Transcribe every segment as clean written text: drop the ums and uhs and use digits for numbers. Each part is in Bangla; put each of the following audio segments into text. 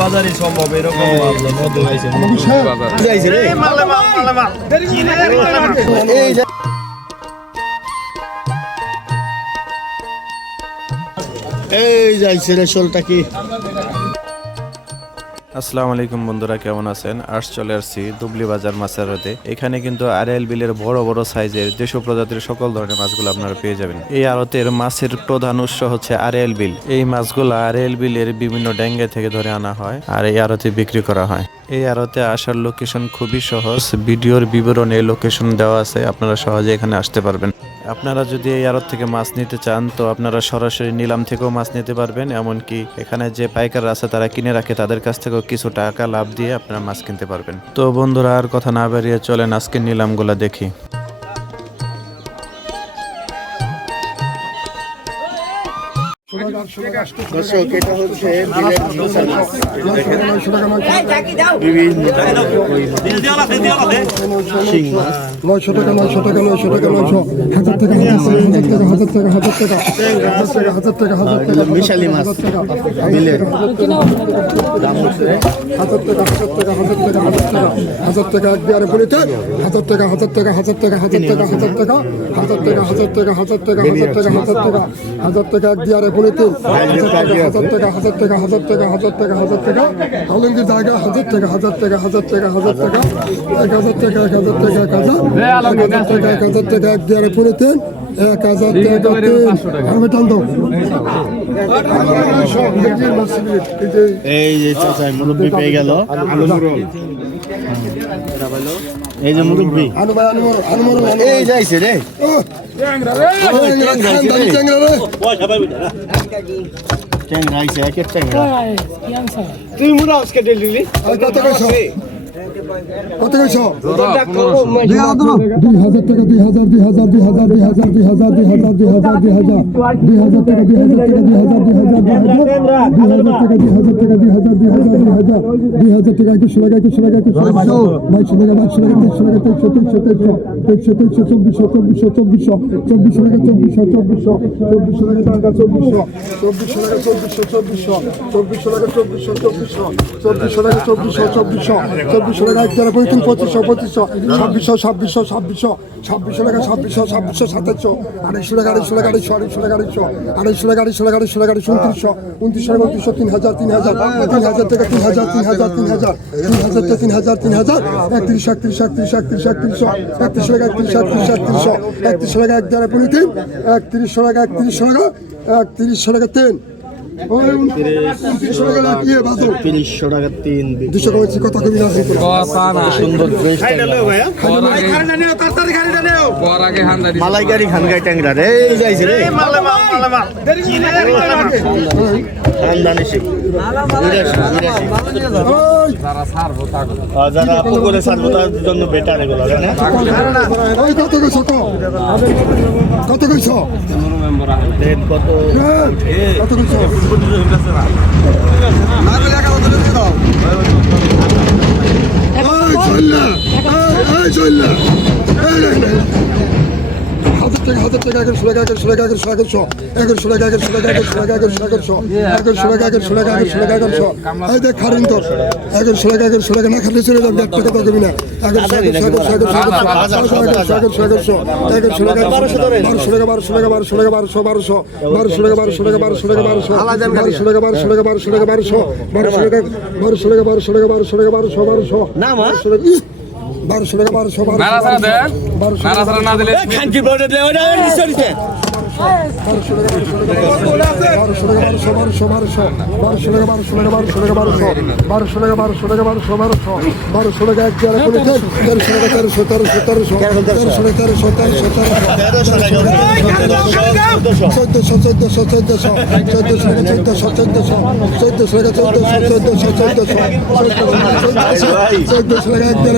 বাজারে সম্ভব এরকম এই যাইছে রে শোলটা কি। আসসালামু আলাইকুম বন্ধুরা, কেমন আছেন? চলে আসছি দুবলি বাজার মাছের আড়তে। এখানে কিন্তু আরএল বিলের বড় বড় সাইজের দেশীয় প্রজাতির সকল ধরনের মাছগুলো আপনারা পেয়ে যাবেন। এই আড়তের মাছের প্রধান উৎস হচ্ছে আরএল বিল। এই মাছগুলো আরএল বিলের বিভিন্ন ড্যাঙ্গে থেকে ধরে আনা হয় আর এই আড়তে বিক্রি করা হয়। এই আড়তে আসার লোকেশন খুবই সহজ, ভিডিওর বিবরণে লোকেশন দেওয়া আছে, আপনারা সহজে এখানে আসতে পারবেন। আপনারা যদি এই আড়ত থেকে মাছ নিতে চান তো আপনারা সরাসরি নিলাম থেকেও মাছ নিতে পারবেন, এমনকি এখানে যে পাইকার আছে তারা কিনে রাখে তাদের কাছ থেকেও কিছু টাকা লাভ দিয়ে আপনারা মাছ কিনতে পারবেন। তো বন্ধুরা আর কথা না বেরিয়ে চলেন আজকে নিলামগুলা দেখি। দর্শক, এটা হচ্ছে বিভিন্ন শিং মাছ। 900 টাকা 900 টাকা 900 টাকা 900 1000 টাকা 1000 টাকা 1000 টাকা 1000 টাকা 1000 টাকা 1000 টাকা মিশালি মাছ বিলের দাম হচ্ছে 1000 টাকা 1000 টাকা 1000 টাকা 1000 টাকা এক বিয়ারে বলিতে 1000 টাকা 1000 টাকা 1000 টাকা 1000 টাকা 1000 টাকা 1000 টাকা 1000 টাকা 1000 টাকা 1000 টাকা 1000 টাকা 1000 টাকা এক বিয়ারে বলিতে 1000 টাকা 1000 টাকা 1000 টাকা 1000 টাকা 1000 টাকা 1000 টাকা আলমগীর জায়গা 1000 টাকা 1000 টাকা 1000 টাকা 1000 টাকা 1000 টাকা 1000 টাকা 1000 টাকা এক বিয়ারে বলিতে 1000 টাকা আমি টান দাও। এই যে চাচাই মুরব্বি পেয়ে গেল। এই যে মুরব্বি এই যাইছে রে ট্যাংরা আইছে, একের ট্যাংরা। তুই মুরা আজকে ডেলিলি কত কইছো? কত কইছো? 2000 টাকা 2000 2000 2000 2000 2000 2000 2000 2000 2000 টাকা 2000 টাকা 2000 2000 টাকা 2000 টাকা 2000 টাকা 2000 2000 টাকা 21 টাকা 21 টাকা 22 টাকা 22 টাকা 23 টাকা 24 টাকা 24 টাকা 24 টাকা 24 টাকা 25 2500 2600 2600 2600 টাকা 2600 2700 2800 টাকা 2800 টাকা 2800 টাকা 2800 টাকা 2800 টাকা 2800 টাকা 2900 2900 3000 3000 টাকা 3000 3000 3000 টাকা 3000 3000 31 31 31 31 টাকা 31 টাকা এক দ্বারা 31 31 টাকা 31 টাকা 31 টাকা 3 2900 টাকা কি বাজো 30 টাকা 3 200 কইছি কত কবি না সুন্দর ড্রেস মালাইকারি খানগাই ট্যাংরা রে এই যাইছে রে খানদানি শিখ যারা পুকুরে ছাড়বো তার জন্য বেটার এগুলো না। কত কইছো কত কইছো কত কত কইছো হাজার টাকা 1100 টাকা 1100 টাকা 1100 টাকা 1100 টাকা 1100 টাকা 1100 টাকা 1100 টাকা 1100 টাকা 1100 এই দেখ খারিন তো 1100 টাকা 1100 টাকা না খালি চলে যাবে একটা কথা কবি না 1100 টাকা 1100 টাকা 1200 টাকা 1200 টাকা 1200 টাকা 1200 টাকা 1200 টাকা 1200 টাকা 1200 টাকা 1200 টাকা 1200 টাকা 1200 টাকা 1200 না মা 1200 টাকা 1200 না দিলে খানকি বড় দে ওটা নিচে 1200 টাকা 1200 টাকা 1200 টাকা 1200 টাকা 1200 টাকা 1200 টাকা 1200 টাকা 1200 টাকা এক জায়গা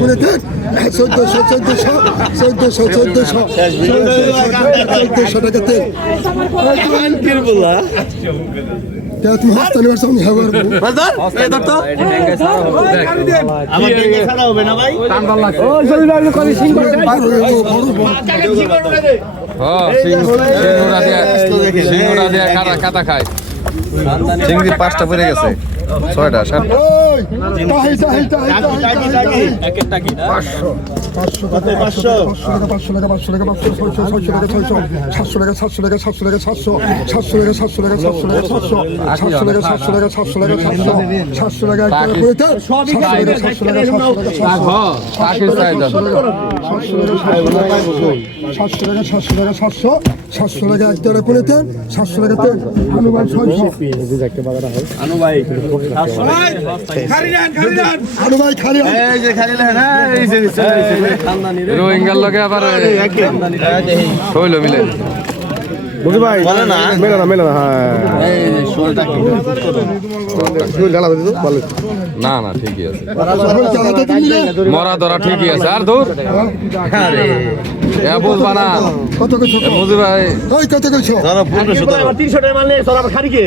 করে 1300 টাকা 1300 টাকা তুমি হাসতে নিবার সামনে হবার আমার ডেঙ্গে ছাড়া হবে না ভাই কাটা খায় চিংড়ি 5টা পড়ে গেছে 6টা 7টা রোহিঙ্গার লগে আবার হইলো মিলে বুঝি ভাই মেলে না না না ঠিকই আছে মরা ধরা ঠিকই আছে আর দূর বুঝবা না কত কিছু বুঝি ভাই কত কিছু 300 টাকা মারলে তোর আবার খাড়ি কে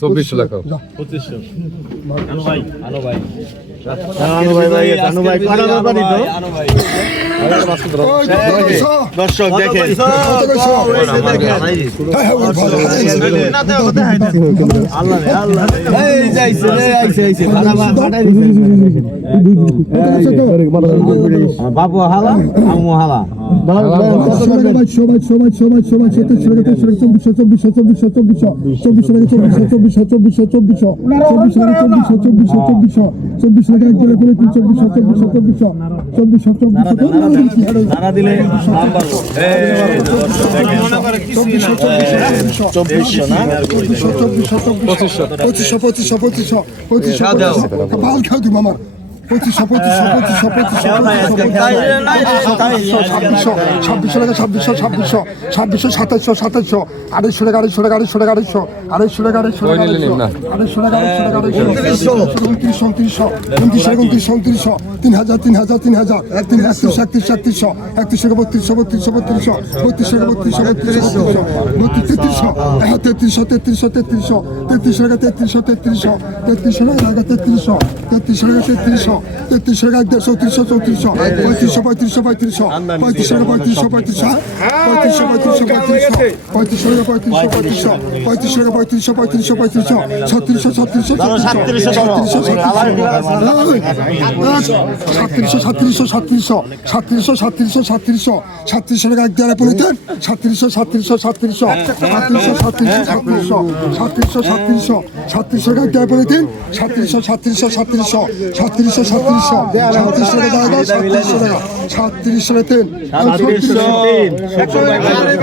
24 লাখ 2500 দর্শক দেখেন বাবু হালা আমু হালা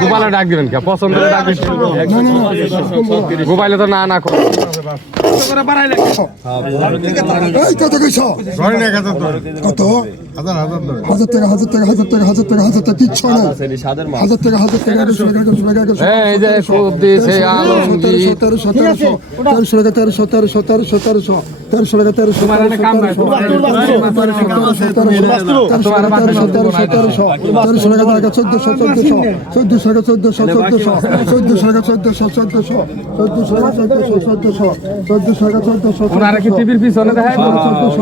গোপালে ডাক দিবেন কে পছন্দ করে ডাক গোপালে তো না না কত কইছ কত 1000 টাকা কিচ্ছু না 1000 টাকা এই যে খুব দিছে আলমগীর 1300 টাকা 1300 টাকা কাম নাই 1400 টাকা 1400 ওনারা কি টিভির পিছনে দেখায়? 1400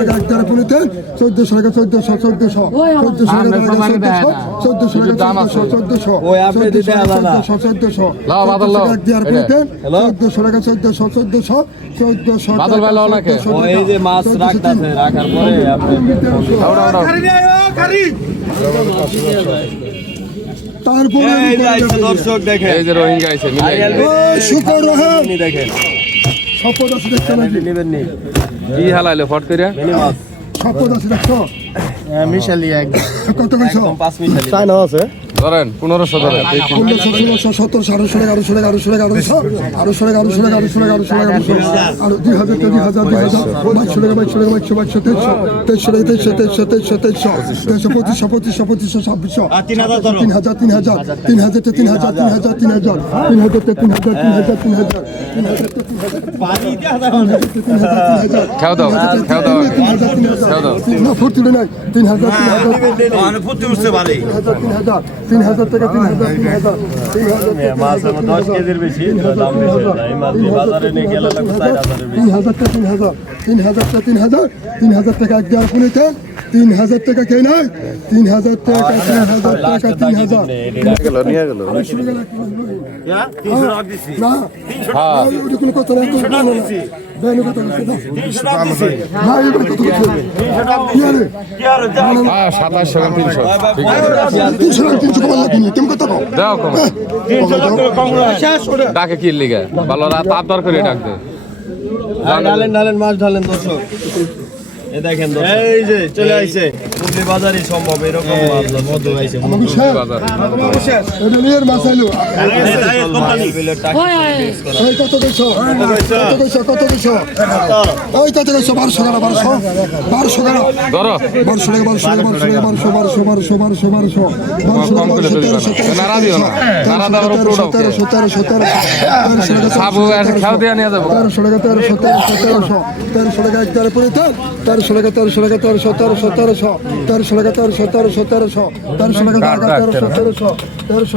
টাকা একবারে পুলিতে 1400 টাকা 1400 1400 ওই আপনি দিতে আলাদা। 1400 লাও বাদল লাও। বাদল ভাই লাও নাকি? ওই যে মাছ রাখতাছে রাখার পরে আপনি তারপরে এই যে আইছে দর্শক দেখেন এই যে রোহিঙ্গা আছে মিলাই শুকর রহে আপনি দেখেন শপথ আছে দেখছো নাকি নেবেন নি কি হালাইলো ফট করে মিনি মাছ শপথ আছে দেখছো মিশালি একদম কত কইছো 5 মিশালি চায়না আছে ধরেন 1500 ধরেন 1500 1700 1800 টাকা 1800 টাকা 1800 টাকা 1800 টাকা 1800 টাকা 1800 টাকা আর 2000 টাকা 2000 খাও দাও খাও দাও খাও দাও না ফুর্তি নাই 3000 মানে ফুটে উঠছে ভালোই 3000 টাকা 3000 মাছ 10 কেজির বেশি দাম বেশি এই মাছ বাজারে নিয়ে গেলে লাগবে 3000 টাকা এক দেওয়ার পুলিতে 3000 টাকা কে নাই 3000 টাকা 3000 নিয়ে গেল হ্যাঁ 300 টাকা দিছি না হ্যাঁ ওটা কোনো কথা না 300 টাকা দিছি দেন কথা না 300 টাকা দিছি না এবার কত কথা 300 টাকা কি আরে কি আর দাও হ্যাঁ 2700 টাকা 300 ঠিক আছে 300 টাকা 300 কমাল লাগবে কেমন কথা কও দাও কম 300 টাকা কম শেষ ওটা ডাকে কি লিগা ভালো রাত আদর করে ডাক দে ঢালেন মাছ ঢালেন দর্শক এই দেখেন দর্শক এই যে চলে আইছে পুরলি বাজারে সম্ভব এরকম মাছ মধু আইছে আমাকে শেষ বাজার এটা নিয়ে মাছ আইলো বিলের টাকা এই কত কইছো কত কইছো ওই কত কইছো 1200 টাকা 1200 টাকা ধরো 1200 টাকা 1200 নারা দিও না নারা দাও উপরে উঠাও 1300 সাবু এসে খাও দিয়ে নিয়ে যাবো 1300 টাকা 1300 টাকা একবারে পড়ে থাক 1300 টাকা 1300 টাকা 1300 টাকা 1300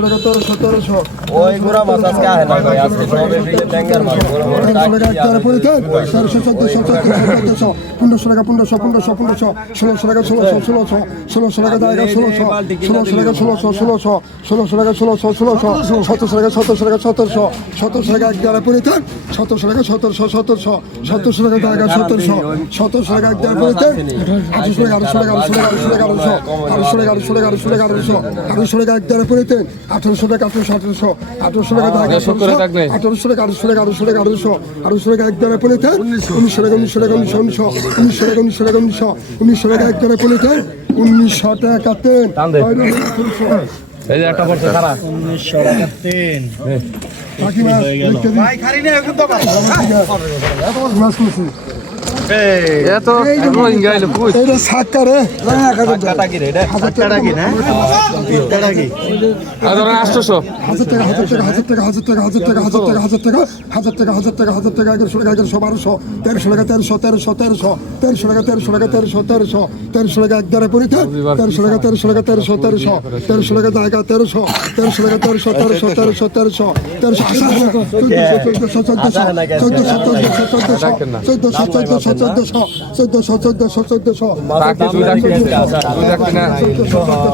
টাকা 1300 ওই গুড়া মাছ আজকে আহে না ভাই আজকে সবে বিলে ট্যাঙ্গার মাছ বড় বড় 1300 টাকা একবারে পড়ে থাক 1300 1500 টাকা 1500 1600 টাকা 1600 টাকা জায়গা 1600 টাকা 1700 টাকা 1700 টাকা একবারে পড়ে থাক 1700 টাকা 1700 টাকা জায়গা 1700 টাকা একবারে পড়ে থাক 1800 টাকা 1800 টাকা একবারে পড়ে থাক 1800 টাকা 1800 টাকা জায়গা 1800 টাকা 1800 টাকা একবারে পড়ে থাক 1900 টাকা একবারে পড়ে থাক 1900 টাকা তেন এই যে একটা পড়ছে খারাপ 1900 টাকা 3 কাকিমা লিখতে দিন ভাই খারি না এখন তো মাছ খুশি এত রোহিঙ্গা এলো কই এটা সাক্কারে টাকা কি রে এটা টাকা কি না টাকা কি আর ধরেন 800 1000 টাকা 1000 টাকা 1000 টাকা 1000 টাকা 1000 টাকা 1000 টাকা 1000 টাকা 1000 টাকা 1000 টাকা 1100 টাকা 1200 1300 টাকা 1300 টাকা 1300 টাকা একবারে পড়িতে 1300 টাকা 1300 টাকা 1300 টাকা জায়গা 1300 টাকা 1400 টাকা দুই লাখ কিনছে দুই লাখ কিনা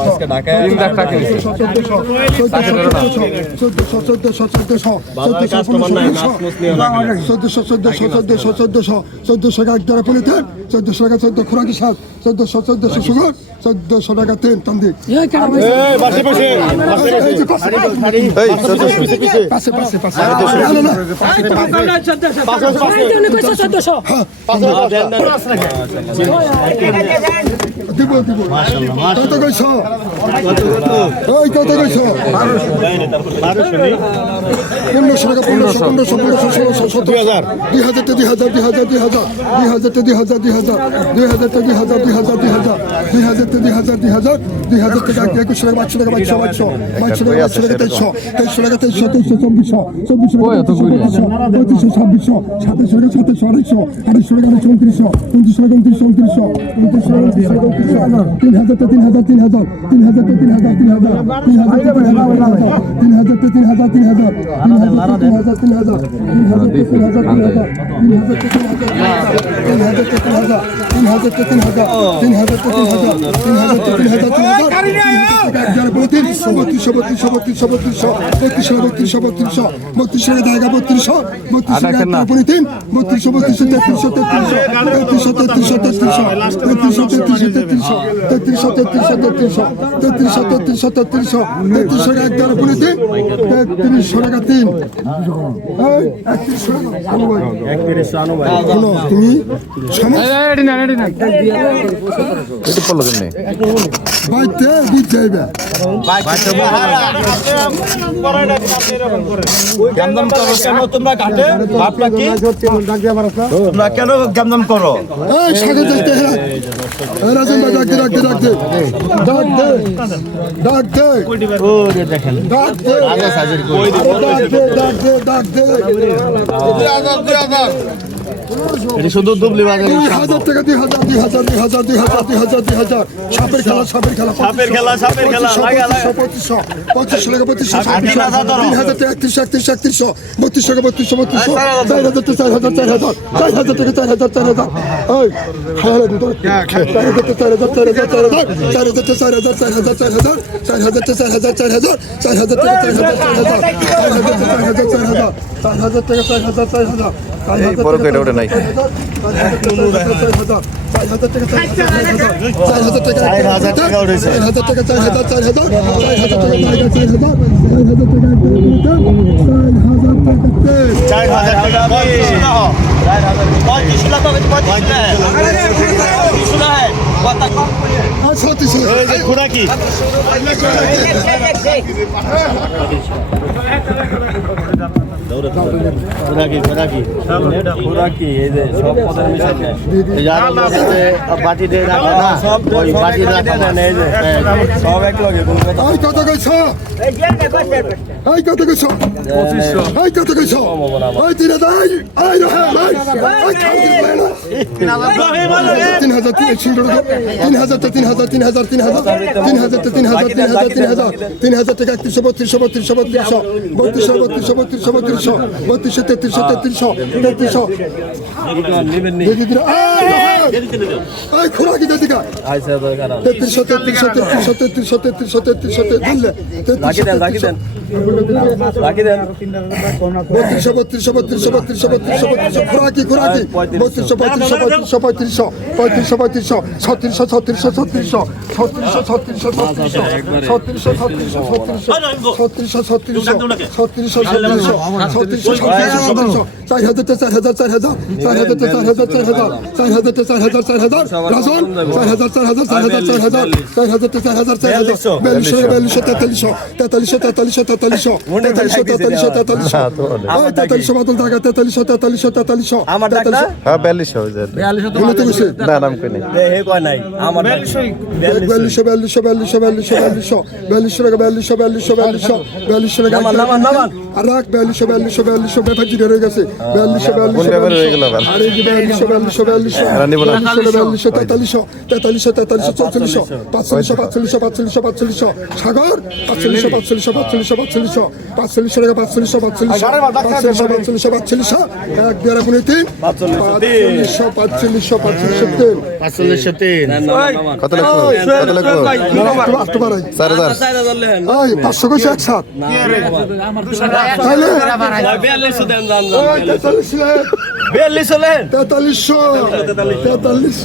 আজকে ঢাকায় 3 লাখ টাকা কিনছে বাজারে কাস্টমার নাই মাছ মুছ নিও না 1400 টাকা একবারে পড়িতে 1400 টাকা 14 খোরাকি সাত 1400 সুগার 1400 টাকা তেল টান্দি দিব কত কইছ ওই কত কইছ 1500 টাকা 1500 টাকা উনত্রিশশো তুমি এটা পড়লো কেমনে বাইতে বুঝ যাইবে তোমরা ঘাটে বাপলা কি তোমরা কেন গামদাম করো এই সাগর দেখতে রাজন ভাই ডাক দে ডাক দে ডাক দে ডাক দে ও দেখেন ডাক দে ডাক দে এটা শুধু দুবলি বাজার 2000 টাকা 2000 সাপের খেলা সাপের খেলা লাগা লাগা 2500 টাকা 3000 টাকা 3100 এই হাওলা দিতো 4000 ঘোড়া কি এই যে সব পদের মিশাইছে বাটি দিয়ে রাখা না সব ওই বাটি রাখা না এই যে সব এক লগে কোন কথা এই কত কইছো এই কত কইছো 2500 এই কত কইছো এই 3000 এই রে ভাই এই খাও দিবে না 3000 টাকা 33 খোরা কি দিকা আচ্ছা তো কারণ 33 রাখি দেন খোরাকি 43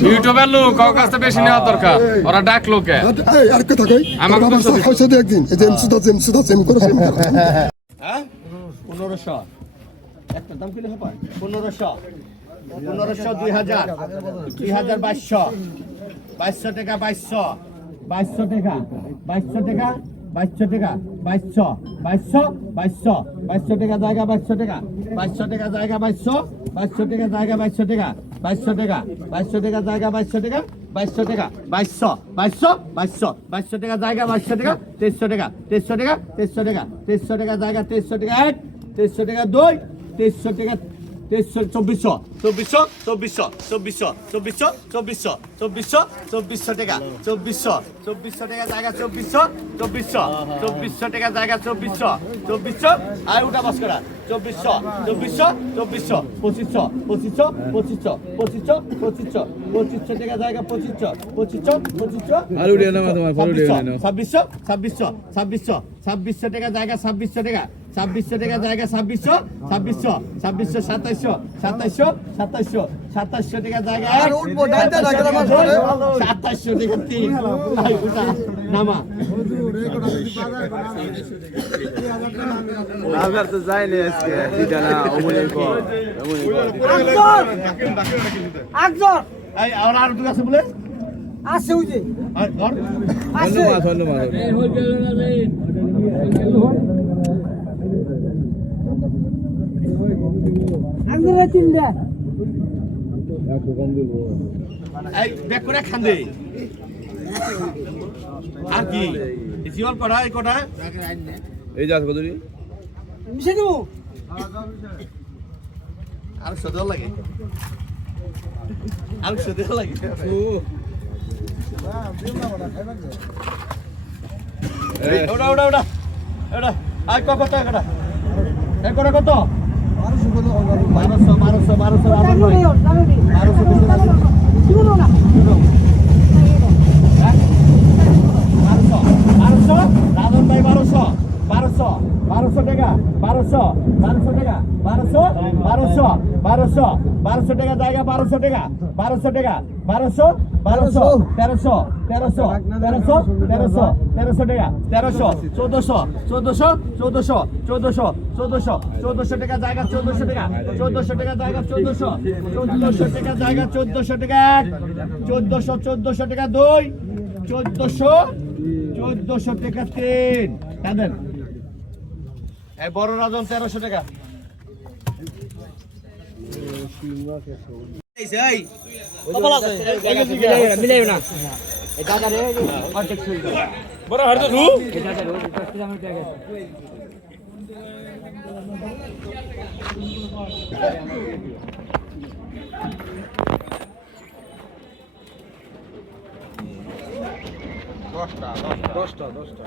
ইউটিউবের লোক কাছে বেশি নেওয়া দরকার ওরা ডাক লোকে আর কথা কই আমার বাবা হইছে একদিন এই যে এমসি করে হ্যাঁ 1500 একটা দাম কিলো হবে 1500 2000 2200 টাকা 2200 টাকা 2200 টাকা 2200 টাকা 2200 টাকা জায়গা 2200 টাকা 2200 টাকা জায়গা 2200 টাকা জায়গা 2200 টাকা 2200 টাকা 2200 টাকা জায়গা 2200 টাকা 2200 টাকা 2200 টাকা জায়গা 2200 টাকা 2300 টাকা 2300 টাকা 2300 টাকা 2300 টাকা জায়গা 2300 টাকা 2300 টাকা 2 2300 টাকা 2400 2400 2400 2400 2400 2400 2400 2400 টাকা 2400 2400 টাকা জায়গা 2400 2400 2400 টাকা জায়গা 2400 2400 আর উঠা বাস করা 2400 2400 2400 2500 2500 2500 2500 2500 2500 টাকা জায়গা 2500 2500 2500 আর উড়িয়ে নাও তোমার পরে উড়িয়ে নাও 2600 2600 2600 2600 টাকা জায়গা 2600 টাকা 2600 টাকা জায়গা 2600 2600 2600 2700 2700 2700 2700 টাকা জায়গা আর উঠবো ডাইতে ডাকে আমার 2700 টাকা তিন আই উঠা নামা আবার তো যাই না আজকে এটা না ওমনে কো আকজর এই আর দুটো আছে বলে আছে ওই যে আর আছে ধন্যবাদ আকজর তিন দে এই ব্যাক করে খান দে আর কি জীবন করা এই কটা এই যা কদরি মিশে দেবো আর সদল লাগে আর সদল লাগে ওটা ওটা ওটা ওটা আর কত টাকাটা এই কটা কত 1200 1200 1200 আর নয় 1200 জীবন না 1200 রাজন ভাই 1200 1200 1200 টাকা 1200 1200 টাকা 1200 1200 1200 1200 টাকা জায়গা 1200 টাকা 1200 টাকা 1200 1200 1300 1300 1300 1300 1300 টাকা 1300 1400 1400 1400 1400 1400 1400 টাকা জায়গা 1400 টাকা 1400 টাকা জায়গা 1400 1400 টাকা জায়গা 1400 টাকা 1400 1400 টাকা 2 1400 টাকা 3 কাদের এই বড় রাজন 1300 টাকা মিলাই না বড় হাড় তো দশটা